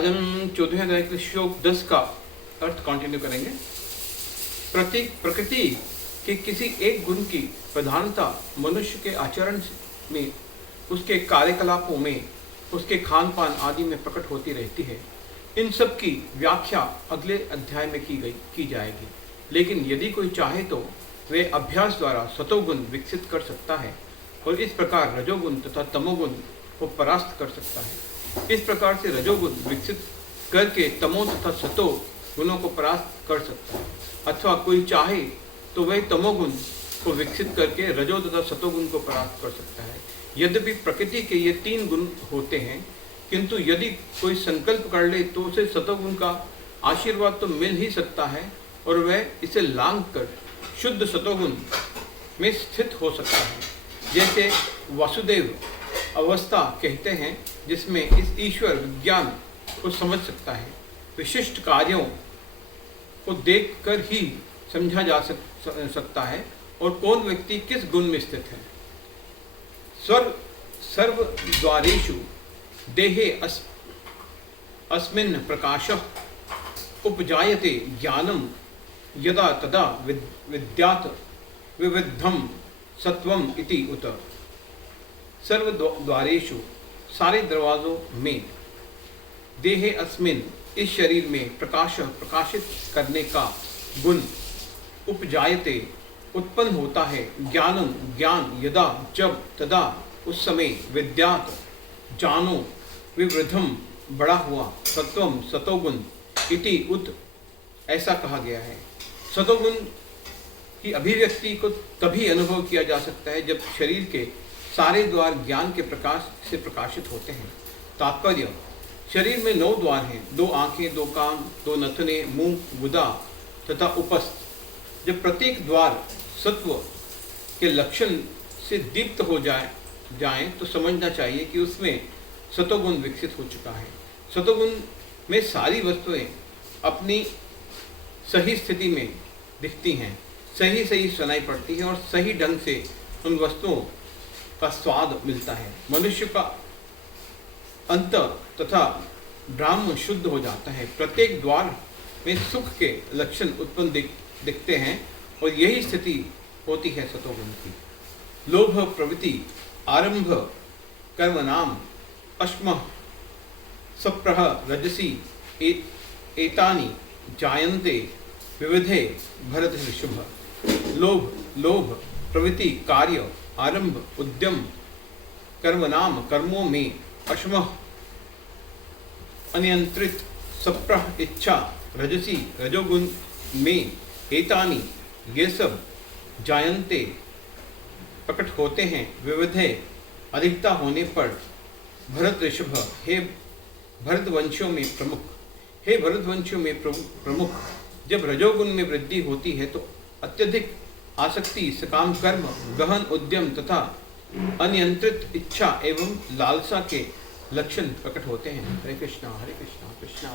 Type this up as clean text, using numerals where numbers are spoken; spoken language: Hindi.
आज हम 14वें अध्याय के श्लोक 10 का अर्थ कंटिन्यू करेंगे। प्रकृति के किसी एक गुण की प्रधानता मनुष्य के आचरण में, उसके कार्यकलापों में, उसके खान पान आदि में प्रकट होती रहती है। इन सब की व्याख्या अगले अध्याय में की जाएगी। लेकिन यदि कोई चाहे तो वे अभ्यास द्वारा सतोगुण विकसित कर सकता है और इस प्रकार रजोगुण तथा तमोगुण को परास्त कर सकता है। इस प्रकार से रजोगुण विकसित करके तमो तथा सतो गुणों को परास्त कर सकता है, अथवा कोई चाहे तो वह तमोगुण को विकसित करके रजो तथा सतोगुण को परास्त कर सकता है। यद्यपि प्रकृति के ये तीन गुण होते हैं, किंतु यदि कोई संकल्प कर ले तो उसे सतोगुण का आशीर्वाद तो मिल ही सकता है और वह इसे लांघ कर शुद्ध सतोगुण में स्थित हो सकता है। जैसे वासुदेव अवस्था कहते हैं, जिसमें इस ईश्वर विज्ञान को समझ सकता है। विशिष्ट कार्यों को देखकर ही समझा जा सकता है और कौन व्यक्ति किस गुण में स्थित है। सर्व द्वारेषु देहे अस्मिन् प्रकाशः उपजायते ज्ञानम यदा तदा विद्यात् विविद्धम सत्वम इति उत। सर्व द्वारेषु सारे दरवाजों में, देहे अस्मिन् इस शरीर में, प्रकाशित करने का गुण, उपजायते उत्पन्न होता है, ज्ञानम ज्ञान, यदा जब, तदा उस समय, विद्यात जानो, विवृद्धम बड़ा हुआ, सत्वम सतोगुण, इति उत ऐसा कहा गया है। सतोगुण की अभिव्यक्ति को तभी अनुभव किया जा सकता है जब शरीर के सारे द्वार ज्ञान के प्रकाश से प्रकाशित होते हैं। तात्पर्य, शरीर में 9 द्वार हैं, 2 आंखें, 2 कान, 2 नथने, मुंह, गुदा तथा उपस्थ। जब प्रत्येक द्वार सत्व के लक्षण से दीप्त हो जाए तो समझना चाहिए कि उसमें सतोगुण विकसित हो चुका है। सतोगुण में सारी वस्तुएं अपनी सही स्थिति में दिखती हैं, सही सुनाई पड़ती हैं और सही ढंग से उन वस्तुओं का स्वाद मिलता है। मनुष्य का अंत तथा ब्रह्म शुद्ध हो जाता है। प्रत्येक द्वार में सुख के लक्षण उत्पन्न दिखते हैं और यही स्थिति होती है सतोगुण की। लोभ प्रवृत्ति आरंभ कर्म नाम अश्मः सप्रह रजसी एतानि जायन्ते विविधे भरत शुभ। लोभ प्रवृत्ति कार्य आरंभ उद्यम कर्म नाम कर्मों में, अश्मः अनियंत्रित, सप्रह इच्छा रजसी रजोगुण में, एतानि ये सब जायन्ते प्रकट होते हैं, विविधे अधिकता होने पर, भरत ऋषभ हे भरतवंशियों में प्रमुख। हे भरतवंशियों में प्रमुख, जब रजोगुण में वृद्धि होती है तो अत्यधिक आसक्ति, सकाम कर्म, गहन उद्यम तथा अनियंत्रित इच्छा एवं लालसा के लक्षण प्रकट होते हैं। हरे कृष्णा कृष्णा